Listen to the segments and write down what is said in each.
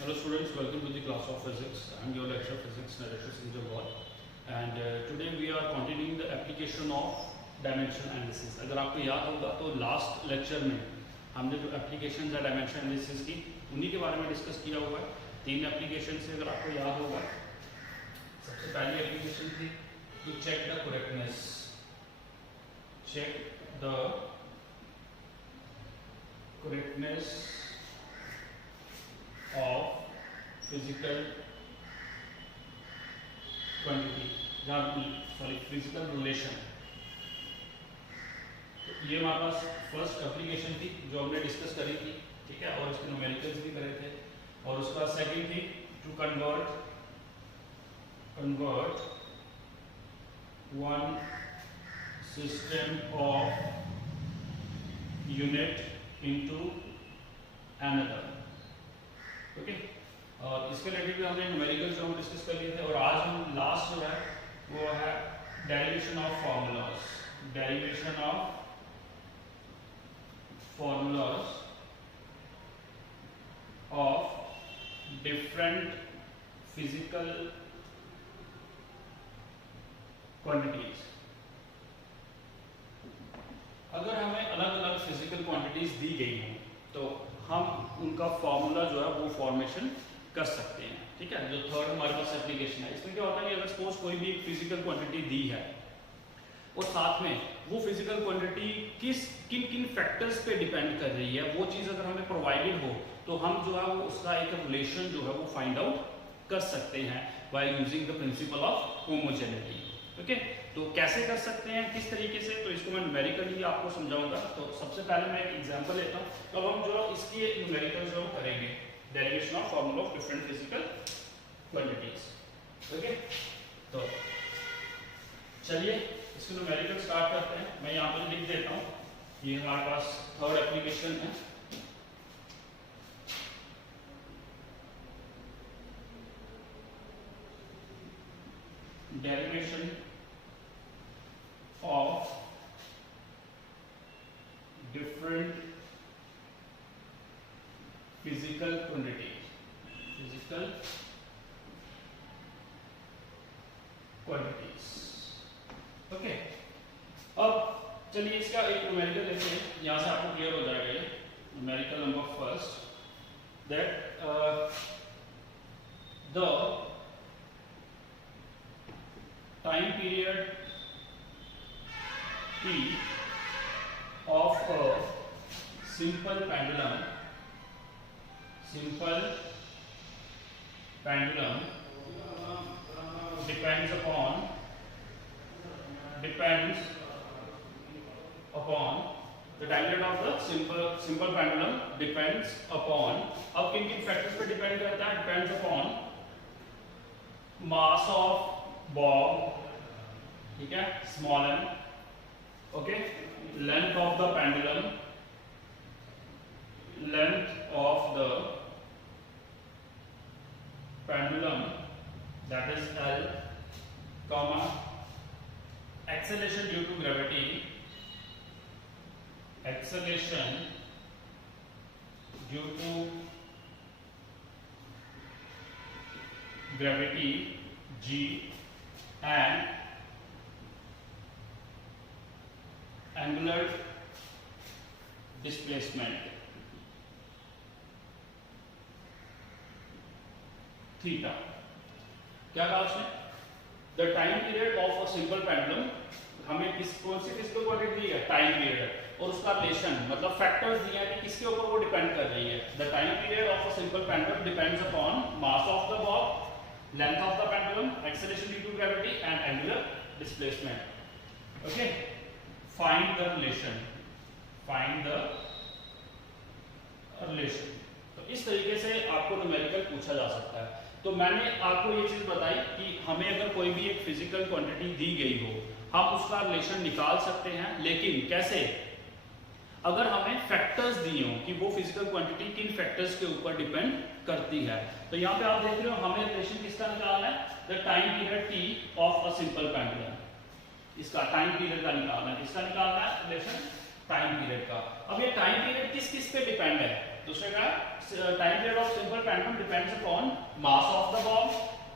Hello students, welcome to the class of physics. I am your lecturer physics narrator Sanjay Gaur, and today we are continuing the application of dimension analysis. अगर आपको याद होगा तो last lecture में हमने जो application है dimension analysis की उन्हीं के बारे में डिस्कस किया हुआ है। 3 एप्लीकेशन से अगर आपको याद होगा, सबसे पहली एप्लीकेशन थी to check the correctness, check the correctness of physical quantity, physical relation। तो ये हमारे पास फर्स्ट एप्लीकेशन थी जो हमने डिस्कस करी थी, ठीक है, और इसके न्यूमेरिकल्स भी करे थे। और उसका सेकंड थी to convert one system of unit into another. Okay, और इसके रिलेटेड भी हमने न्यूमेरिकल्स जो हम डिस्कस कर लिए थे। और आज हम लास्ट जो है वो है derivation of formulas, derivation of formulas of different physical quantities. अगर हमें अलग अलग फिजिकल क्वांटिटीज दी गई हो तो हम उनका फॉर्मूला जो है वो फॉर्मेशन कर सकते हैं, ठीक है। जो थर्ड हमारे पास एप्लीकेशन है, इसमें क्या होता है कि अगर सपोज कोई भी एक फिजिकल क्वांटिटी दी है और साथ में वो फिजिकल क्वांटिटी किन किन फैक्टर्स पे डिपेंड कर रही है, वो चीज़ अगर हमें प्रोवाइडेड हो तो हम जो है वो उसका एक रिलेशन जो है वो फाइंड आउट कर सकते हैं by using the principle of homogeneity. Okay, तो कैसे कर सकते हैं, किस तरीके से, तो इसको मैं न्यूमेरिकली आपको समझाऊंगा। तो सबसे पहले मैं एक एग्जांपल लेता हूँ, तो हम जो इसकी न्यूमेरिकल जो करेंगे derivation of formula of different physical quantities. Okay, तो चलिए इसको न्यूमेरिकल स्टार्ट करते हैं। मैं यहाँ पर लिख देता हूँ, ये हमारे पास थर्ड एप्लीकेशन है। Derivation of different physical quantities, okay. अब चलिए इसका एक न्यूमेरिकल लेते हैं, यहां से आपको क्लियर हो जाएगा। ये numerical number first, that the time period T of a simple pendulum depends upon the time period of the simple pendulum depends upon, अब किन किन फैक्टर्स पे डिपेंड करता है, depends upon mass of bob, ठीक है, small m, okay, length of the pendulum, that is L, comma, acceleration due to gravity, G, and angular displacement theta. क्या कहा उसने, the time period of a simple pendulum, हमें कौन सी physical quantity दी है, time period, और उसका relation मतलब factors दिया है कि किसके ऊपर वो डिपेंड कर रही है। The time period of a simple pendulum depends upon mass of the bob, length of the pendulum, acceleration due to gravity and angular displacement. Okay, find the relation. तो इस तरीके से आपको न्यूमेरिकल पूछा जा सकता है। तो मैंने आपको ये चीज बताई कि हमें अगर कोई भी एक फिजिकल क्वांटिटी दी गई हो, हम उसका रिलेशन निकाल सकते हैं, लेकिन कैसे, अगर हमें फैक्टर्स दिए हो कि वो फिजिकल क्वांटिटी किन फैक्टर्स के ऊपर डिपेंड करती है। तो यहाँ पे आप देख रहे हो हमें रिलेशन किसका निकालना है, the time period T of a simple pendulum, इसका टाइम पीरियड का निकालना है। किसका निकालना है, रिलेशन टाइम पीरियड का। अब ये टाइम पीरियड किस किस पे डिपेंड है, दूसरे का time period of simple pendulum depends upon mass of the Bob.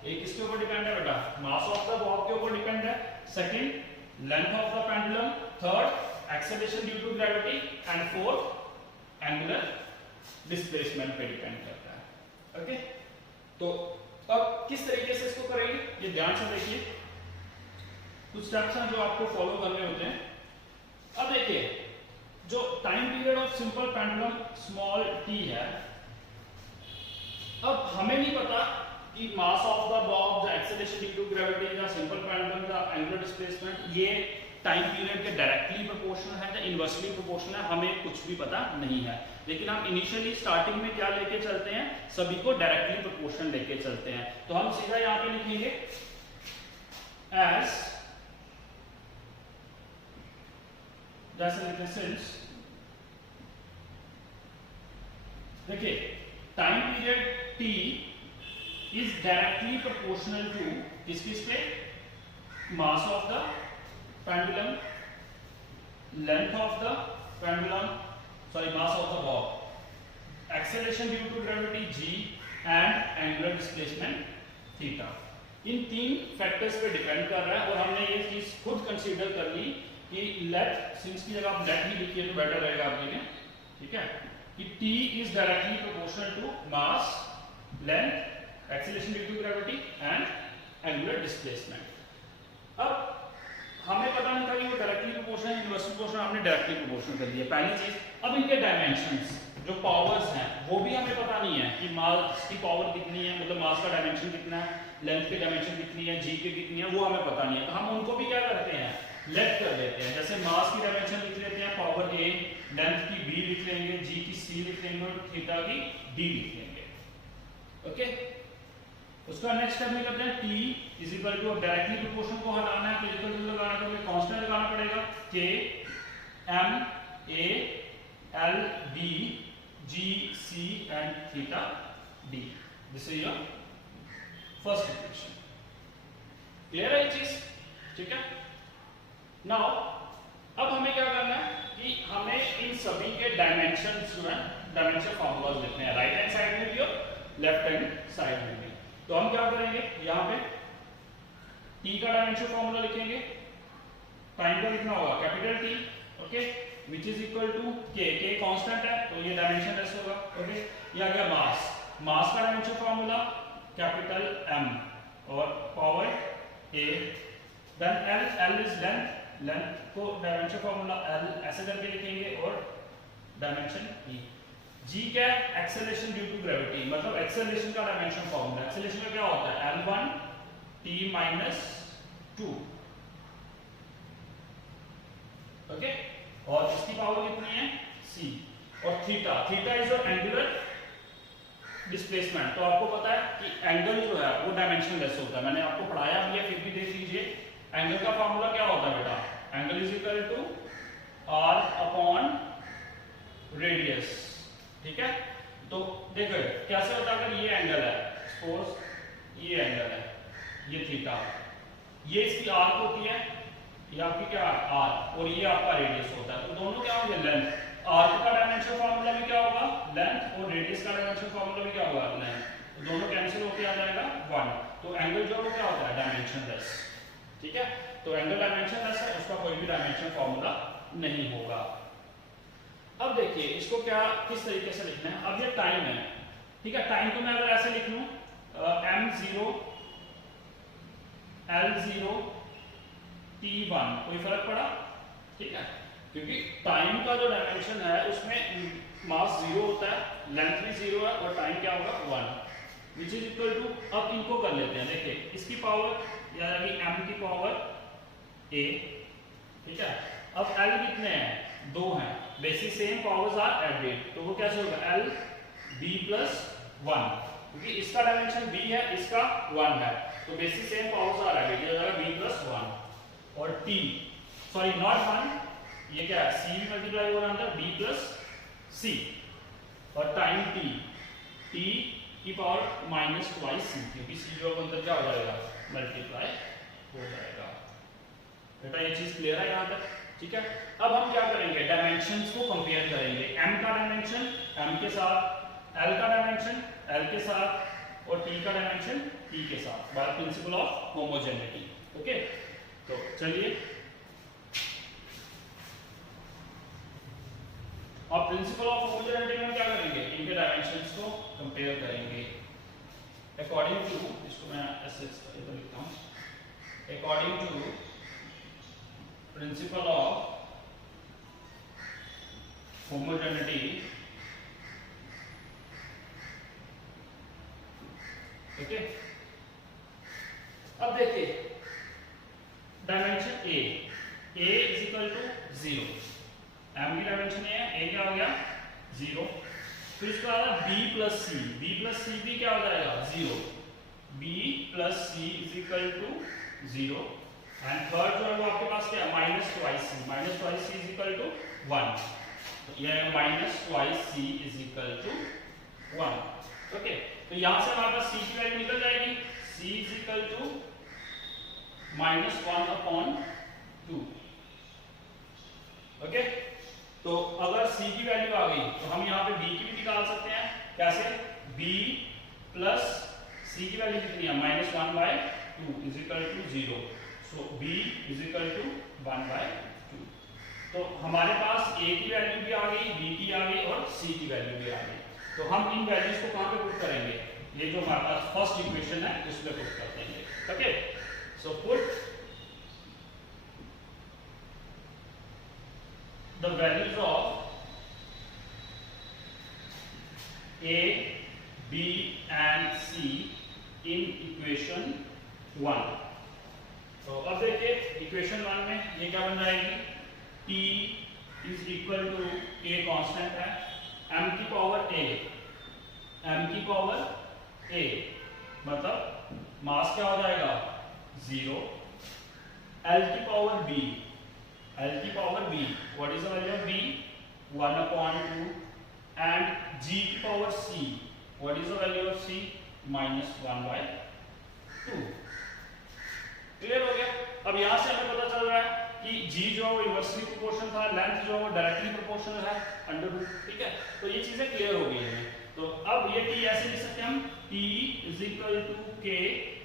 एक किसके ऊपर डिपेंड है बेटा, मास ऑफ द बॉब के ऊपर डिपेंड है। Second length of the pendulum, third acceleration due to gravity and fourth angular displacement पे डिपेंड करता है। ओके, तो अब किस तरीके से इसको करेंगे ये ध्यान से देखिए, कुछ स्टेप्स हैं जो आपको फॉलो करने होते हैं। अब देखिए जो time period of simple pendulum small t है, अब हमें नहीं पता कि mass of the bob, the acceleration due to gravity, the simple pendulum, the angular displacement ये टाइम पीरियड के डायरेक्टली प्रोपोर्शनल है या इनवर्सली प्रोपोर्शनल है, हमें कुछ भी पता नहीं है। लेकिन हम इनिशियली स्टार्टिंग में क्या लेके चलते हैं, सभी को डायरेक्टली प्रोपोर्शनल लेके चलते हैं। तो हम सीधा यहां पे लिखेंगे एज सिंस, देखिए time period t is directly proportional to किस पे, mass of the pendulum, length of the pendulum, sorry mass of the bob, acceleration due to gravity g and angular displacement theta. इन तीन फैक्टर्स पे डिपेंड कर रहा है और हमने ये चीज खुद कंसीडर कर ली कि लेट, सिंस की जगह आप लेट ही लिखिए तो बेटर रहेगा आपके लिए, ठीक है, कि t is directly proportional to mass, length, acceleration due to gravity and angular displacement. अब हमें पता नहीं था कि वो डायरेक्टली प्रोपोर्शनल इनवर्सली प्रोपोर्शनल, हमने डायरेक्टली प्रोपोर्शनल कर दिया पहली चीज। अब इनके डायमेंशंस जो पावर्स हैं वो भी हमें पता नहीं है कि मास की पावर कितनी है, मतलब मास का डायमेंशन कितना है, लेंथ की डायमेंशन कितनी है, जी की कितनी है, वो हमें पता नहीं है। तो हम उनको भी क्या करते हैं, लेट कर लेते हैं। जैसे मास की डायमेंशन लिख लेते हैं पावर a, लेंथ की b लिख लेंगे, g की c लिख लेंगे और थीटा की d लिख लेंगे। ओके, उसका नेक्स्ट स्टेप में करते हैं t इज इक्वल टू, अब डायरेक्टली प्रोपोर्शन को हटाना है तो इक्वल टू लगाना, तो हमें कांस्टेंट लगाना पड़ेगा k m a l b g c and theta d। This is your first equation. Clear है ये चीज, ठीक है। नाउ अब हमें क्या करना है कि हमें इन सभी के डायमेंशंस जो है, डायमेंशन फॉर्मूलाज लिखने हैं, राइट हैंड साइड में भी और लेफ्ट हैंड साइड में भी। तो हम क्या करेंगे, यहाँ पे t का डायमेंशन फॉर्मूला लिखेंगे, टाइम का लिखना होगा capital T, okay, which is equal to k, k constant है तो ये डायमेंशन लेस होगा, ओके। ये आ गया मास, मास का डायमेंशन फॉर्मूला कैपिटल M और power a, then l, l is length, length को डायमेंशन फॉर्मूला l ऐसे करके लिखेंगे और डायमेंशन e। g क्या है, एक्सेलरेशन ड्यू टू ग्रेविटी, मतलब एक्सेलरेशन का डायमेंशन फॉर्मूला, एक्सेलरेशन का क्या होता है l1 t minus 2, ओके, और इसकी पावर कितनी है c। और theta, theta is your angular displacement. तो आपको पता है कि एंगल जो है वो डायमेंशन लेस होता है, मैंने आपको पढ़ाया भी है, फिर भी देख लीजिए। एंगल का फॉर्मूला क्या होता है बेटा, angle is equal to r upon radius, ठीक है। तो देखो कैसे होता है, अगर ये एंगल है, सपोज ये एंगल है, ये थीटा, ये इसकी आर्क होती है, ये आपकी क्या आर्क, और ये आपका रेडियस होता है, तो दोनों क्या होंगे लेंथ। आर्क का डायमेंशन फॉर्मूला भी क्या होगा लेंथ, और रेडियस का डायमेंशन फॉर्मूला भी क्या होगा लेंथ, तो दोनों कैंसिल होकर आ जाएगा 1। तो एंगल जो है वो क्या होता है डायमेंशनलेस, ठीक है। तो एंगल डायमेंशनलेस है, उसका कोई भी डायमेंशन फॉर्मूला नहीं होगा। अब देखिए इसको क्या किस तरीके से लिखना है, अब ये टाइम है, ठीक है। टाइम को मैं अगर ऐसे लिख लूं m0 l0 t1, कोई फर्क पड़ा, ठीक है, क्योंकि टाइम का जो डायमेंशन है उसमें मास 0 होता है, लेंथ भी 0 है और टाइम क्या होगा 1, विच इज इक्वल टू, अब इनको कर लेते हैं, देखिए इसकी पावर यानी कि m की पावर a, ठीक है। अब l कितने हैं 2 हैं, basic same powers are added, तो वो कैसे होगा l b प्लस 1, क्योंकि इसका डायमेंशन b है, इसका 1 है, तो basic same powers are added, ये हो जाएगा b प्लस 1। और t, सॉरी नॉट 1, ये क्या है c भी मल्टीप्लाई हो रहा है अंदर, b प्लस c, और टाइम t, t की पावर माइनस ट्वाइस c, क्योंकि c जो अंदर क्या हो जाएगा मल्टीप्लाई हो जाएगा। बेटा ये चीज क्लियर है यहाँ तक, ठीक है। अब हम क्या करेंगे, डायमेंशंस को कंपेयर करेंगे, m का डायमेंशन m के साथ, l का डायमेंशन l के साथ और t का डायमेंशन t के साथ by principle of homogeneity. Okay, तो चलिए अब प्रिंसिपल ऑफ होमोजेनिटी में क्या करेंगे, इनके डायमेंशंस को कंपेयर करेंगे अकॉर्डिंग टू, इसको मैं ऐसे इधर लिखता हूं, according to principle of homogeneity okay. अब देखिए dimension a is equal to 0, m की डायमेंशन है, a क्या हो गया 0, फिर इसके बाद b प्लस c भी क्या हो जाएगा 0, b plus c is equal to 0 and third जो है वो आपके पास क्या है minus twice c is equal to 1, तो ये minus twice c is equal to 1। Okay, तो यहां से हमारे पास c की वैल्यू निकल जाएगी, c is equal to -1/2। Okay, तो अगर c की वैल्यू आ गई तो हम यहाँ पे b की भी निकाल सकते हैं, कैसे, b प्लस c की वैल्यू कितनी है -1/2 is equal to 0, so b is equal to 1/2। तो हमारे पास a की वैल्यू भी आ गई, b की आ गई और c की वैल्यू भी आ गई। तो हम इन वैल्यूज को कहां पे पुट करेंगे, ये जो हमारे पास फर्स्ट इक्वेशन है इसमें पुट कर देंगे। Okay, so put the values of a, b and c in equation 1। तो अब देखिए इक्वेशन 1 में ये क्या बन जाएगी, t is equal to a constant है, m की पावर a मतलब मास क्या हो जाएगा 0, l की power b what is the value of b 1/2 and g की power c what is the value of c -1/2। Clear हो गया। अब यहां से हमें पता चल रहा है कि g जो है वो इनवर्सली प्रोपोर्शनल था, लेंथ जो है वो डायरेक्टली प्रोपोर्शनल है √, ठीक है। तो ये चीजें क्लियर हो गई हैं। तो अब ये t ऐसे लिख सकते हैं हम, t is equal to k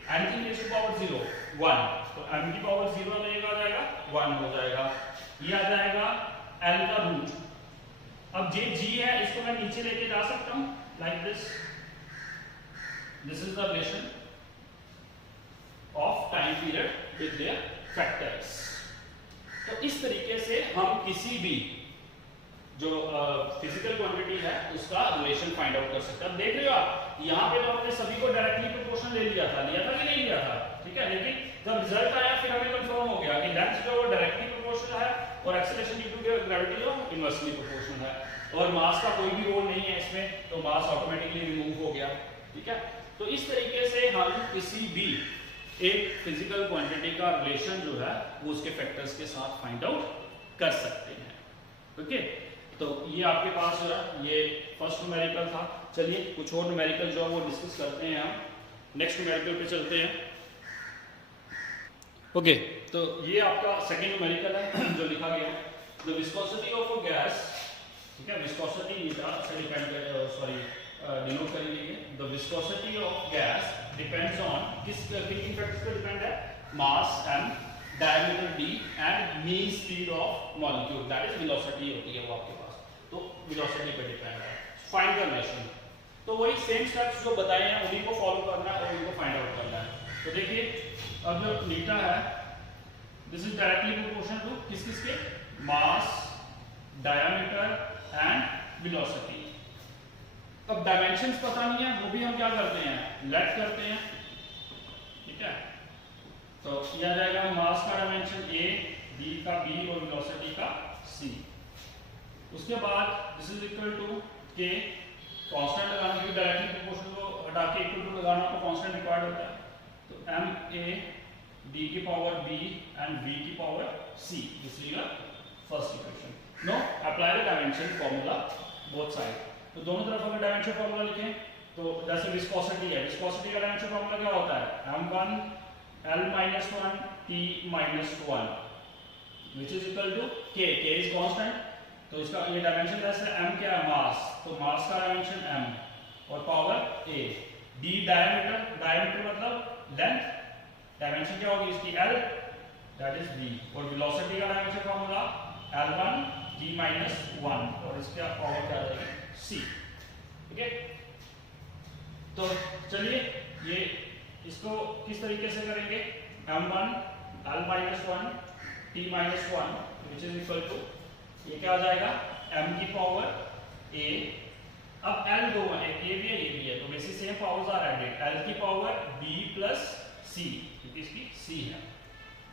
anything raise to power 0 1, तो m की पावर 0 लगेगा, आ जाएगा 1 हो जाएगा, ये आ जाएगा l का रूट। अब ये g है, इसको मैं नीचे लेके जा सकता हूं like this is the relation of time period with their factors. तो इस तरीके से हम किसी भी जो फिजिकल क्वांटिटी है उसका रिलेशन फाइंड आउट कर सकते हैं। अब देख रहे हो आप, यहाँ पे तो हमने सभी को डायरेक्टली प्रोपोर्शनल ले लिया था कि नहीं लिया था, ठीक है, लेकिन जब रिजल्ट आया फिर हमें कंफर्म हो गया कि लेंथ जो है डायरेक्टली प्रोपोर्शनल है और एक्सेलरेशन ड्यू टू ग्रेविटी जो इनवर्सली प्रोपोर्शनल है, और मास का कोई भी रोल नहीं है इसमें, तो मास ऑटोमेटिकली रिमूव हो गया, ठीक है। तो इस तरीके से हम किसी भी एक फिजिकल क्वांटिटी का रिलेशन जो है वो उसके फैक्टर्स के साथ फाइंड आउट कर सकते हैं। ओके, तो ये आपके पास जो है ये फर्स्ट न्यूमेरिकल था। चलिए कुछ और न्यूमेरिकल जो है वो डिस्कस करते हैं, हम नेक्स्ट न्यूमेरिकल पे चलते हैं। ओके, तो ये आपका सेकंड न्यूमेरिकल है जो लिखा गया है, the viscosity of a gas, ठीक है, विस्कोसिटी से डिपेंड डिनोट करेंगे। The viscosity of gas depends on किस किन फैक्टर्स पे डिपेंड है, mass and diameter d and mean speed of molecule, that is velocity होती है वो आपके पास, तो वेलोसिटी पे डिपेंड है। फाइंड द रिलेशन, तो वही सेम स्टेप्स जो बताए हैं उन्हीं को फॉलो करना है और उनको फाइंड आउट करना है। तो देखिए अब जो नीटा है this is directly proportional to किस के, मास, डायमीटर एंड वेलोसिटी। अब डायमेंशंस पता नहीं है, वो भी हम क्या करते हैं लेट करते हैं, ठीक है। तो यह आ जाएगा मास का डायमेंशन a, b का b और वेलोसिटी का c। उसके बाद this is equal to k, constant लगाने के डायरेक्टली प्रोपोर्शनल को हटा के इक्वल टू लगाना तो कांस्टेंट रिक्वायर्ड होता है, तो m a d की पावर b एंड v की power c, this is the first equation. Know apply the dimension formula both side, तो दोनों तरफ अगर डायमेंशन फार्मूला लिखें तो जैसे विस्कोसिटी है, विस्कोसिटी का डायमेंशन फार्मूला क्या होता है, m1 L-1 T-1, which is equal to k is constant, तो इसका ये डायमेंशन कैसे m क्या है मास, तो मास का डायमेंशन m और पावर a, d डायमीटर मतलब लेंथ, डायमेंशन क्या होगी इसकी l, दैट इज b, और वेलोसिटी का dimension formula l1 g minus 1 और इसका पावर क्या आ जाएगी c। ठीक है, तो चलिए ये इसको किस तरीके से करेंगे, m1 l minus 1 t minus 1 which is equal to, ये क्या आ जाएगा m की पावर a, अब l दो है, एक ये भी है ये भी है, तो basically same powers are added, l की पावर b प्लस c क्योंकि इसकी c है,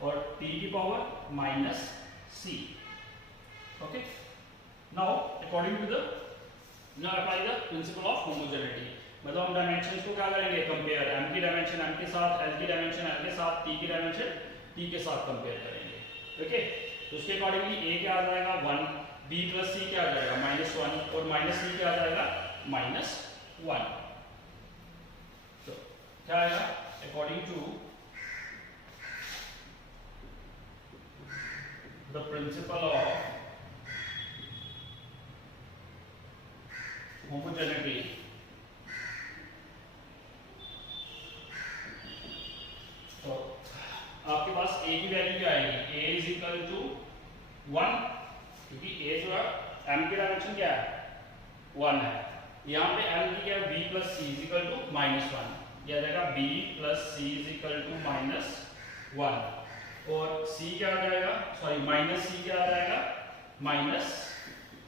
और t की power minus c। Okay, now according to the, now apply the principle of homogeneity, मतलब हम डायमेंशंस को क्या करेंगे कंपेयर, m की डायमेंशन m के साथ, l की डायमेंशन l के साथ, t की डायमेंशन t के साथ कंपेयर करेंगे। ओके, तो उसके अकॉर्डिंगली a क्या आ जाएगा 1, b प्लस c क्या आ जाएगा -1 और माइनस c क्या आ जाएगा -1। तो क्या आएगा according to the principle of homogeneity, तो आपके पास a की वैल्यू क्या आएगी, a इज इक्वल टू 1 क्योंकि a जो है m की डायमेंशन क्या है 1 है, यहाँ पे m की क्या है b plus c is equal to -1, यह आ जाएगा b plus c is equal to -1 और c क्या आ जाएगा, सॉरी माइनस c क्या आ जाएगा minus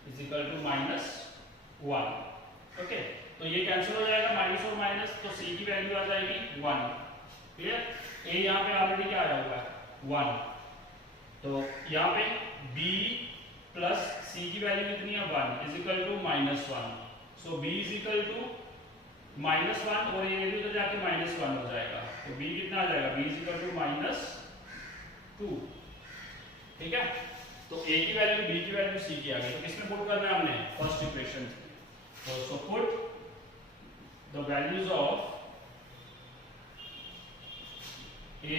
is equal to -1। Okay, तो ये कैंसिल हो जाएगा माइनस और माइनस, तो c की वैल्यू आ जाएगी 1। क्लियर, a यहाँ पे ऑलरेडी क्या आया हुआ है 1, तो यहाँ पे b प्लस c की वैल्यू कितनी है 1 is equal to -1, so b is equal to -1 और ये वैल्यू तो जाके -1 हो जाएगा, तो b कितना आ जाएगा, b इज इक्वल टू -2। ठीक है, तो a की वैल्यू b की वैल्यू c की आ गई, तो किसमें पुट करना है हमने फर्स्ट इक्वेशन, तो so put the values of a,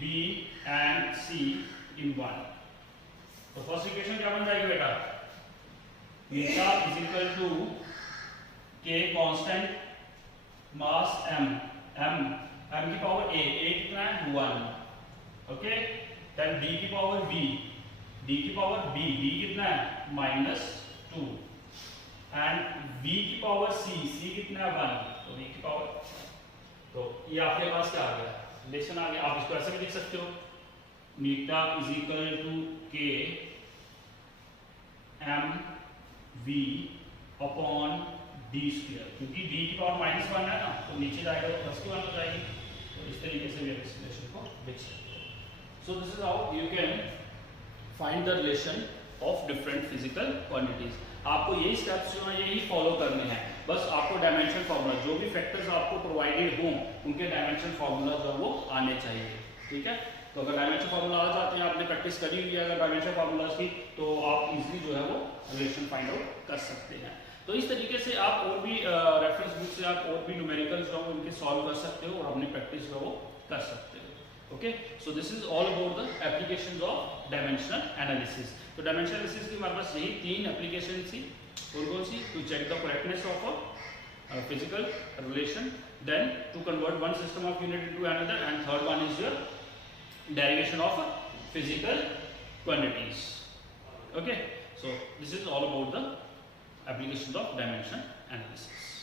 b and c in 1, तो फर्स्ट इक्वेशन क्या बन जाएगी बेटा, beta is equal to k constant mass m की पावर a कितना है 1, ओके, देन d की पावर b, d की पावर b कितना है -2 एंड v की पावर c कितना है 1, तो v की पावर, तो ये आपके पास क्या आ गया रिलेशन आ गया। आप इसको ऐसे भी लिख सकते हो, मीटा is equal to k m v upon d square, क्योंकि d की पावर -1 है ना, तो नीचे जाएगा तो प्लस की 1 हो जाएगी, तो इस तरीके से भी आप इस रिलेशन को लिख सकते हो। सो this is how you can find the relation of different physical quantities. आपको यही स्टेप्स जो है यही फॉलो करने हैं, बस आपको डायमेंशन फार्मूला, जो भी फैक्टर्स आपको प्रोवाइडेड हों उनके डायमेंशन फार्मूला जो वो आने चाहिए। ठीक है, तो अगर डायमेंशन फार्मूला आ जाते हैं, आपने प्रैक्टिस करी हुई है अगर डायमेंशन फार्मूलाज की, तो आप इजीली जो है वो रिलेशन फाइंड आउट कर सकते हैं। तो इस तरीके से आप और भी रेफरेंस बुक से आप और भी न्यूमेरिकल्स जो उनके सॉल्व कर सकते हो और अपनी प्रैक्टिस जो वो कर सकते हो। Okay, so this is all about the applications of dimensional analysis. तो डायमेंशनल एनालिसिस की हमारे पास यही 3 एप्लीकेशन थी, कौन सी, to check the correctness of a physical relation, then to convert one system of unit into another, and third one is your derivation of physical quantities. Okay, so this is all about the applications of dimension analysis.